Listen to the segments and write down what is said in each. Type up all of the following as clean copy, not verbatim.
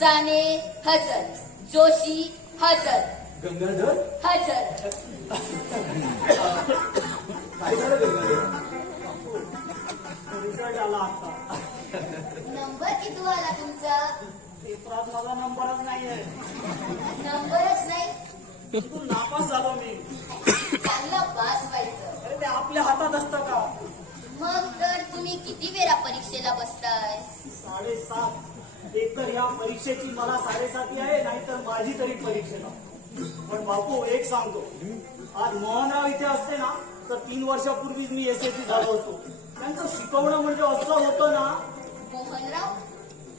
साने हजर, जोशी हजर, गंगाधर हजर. काय झालं गंगाधर? रिझल्ट आला आता. नंबर किती आला तुमचा? पेपरात माझा नंबरच नाहीये. नंबरच नाही. तू नापास झालो मी. चांगला पास व्हायचं. अरे ते आपल्या हातात असतं का? मग तर तुम्ही किती वेळा परीक्षेला बसताय? 7.5. एक तर या परीक्षेची मला 7.5 आहे, नाहीतर माझी तरी परीक्षेला. पण बापू एक सांगतो, आज मोहनराव इथे असते ना तर 3 वर्षापूर्वीच मी SSC झालो होतो. त्यांचं शिकवणं म्हणजे असं होतं ना. मोहनराव?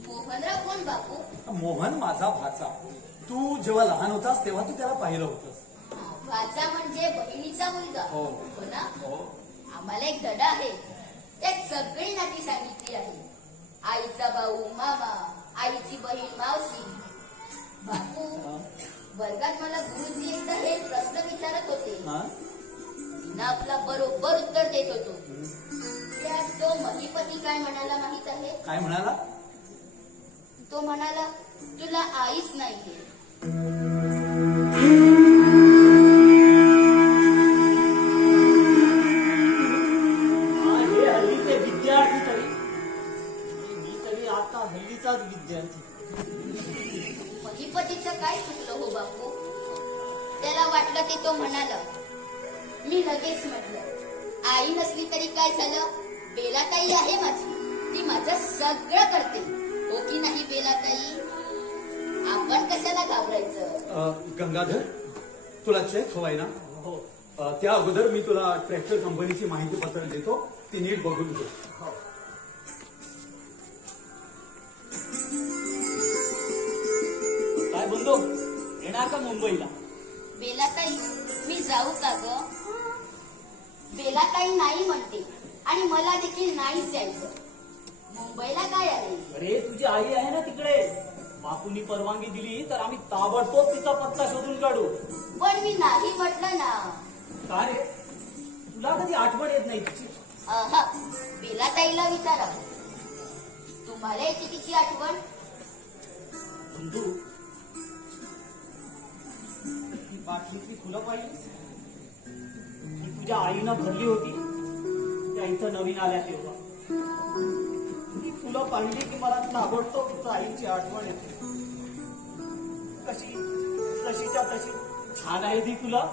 मोहनराव कोण बापू? मोहन माझा भाचा. तू जेव्हा लहान होतास तेव्हा तू त्याला पाहिलं होतंस. भाचा म्हणजे बहिणीचा मुलगा. हो. हो ना? हो. आम्हाला एक धडा आहे, त्यात सगळी नाती सांगितली आहे. आईचा भाऊ मामा, आईची बहीण मावशी. बापू, वर्गात मला गुरुजी एकदा हे प्रश्न विचारत होते. हा? ना आपला बरोबर उत्तर देत होतो. त्यात तो महीपती काय म्हणाला माहित आहे? काय म्हणाला? तो म्हणाला, तुला आईच नाहीये. हे हल्लीचे विद्यार्थी तरी, मी तरी आता हल्लीचाच विद्यार्थी. महीपतीचं काय चुकलं हो बापू? त्याला वाटलं ते तो म्हणाला. मी लगेच म्हटलं, आई नसली तरी काय झालं, बेलाताई आहे माझी, ती माझं सगळं करते. हो की नाही बेलाताई? आपण कशाला घाबरायचं? गंगाधर, तुला चेक हवाय ना? हो. त्या अगोदर मी तुला ट्रॅक्टर कंपनीची माहिती पत्र देतो, ती नीट बघून घे. काय बोलतो, येणार का मुंबईला? बेलाताई, मी जाऊ का ग? बेलाताई नाही म्हणते आणि मला देखील नाहीच जायचं. मुंबईला काय आहे? अरे तुझी आई आहे ना तिकडे. बापूंनी परवानगी दिली तर आम्ही ताबडतोब तिचा पत्ता शोधून काढू. पण मी नाही म्हटलं ना. का रे, तुला कधी आठवण येत नाही तिची? आहा, बेलाताईला विचारा. तुम्हाला येते तिची आठवण? बंधू, ही बाटलीतली फुलं पाहिलीस? ही तुझ्या आईनं भरली होती त्या इथं नवीन आल्या तेव्हा. ही फुलं पाहिली की मला ताबडतोब तुझ्या आईची आठवण येते. कशी, तशीच्या तशी छान आहे ती फुलं.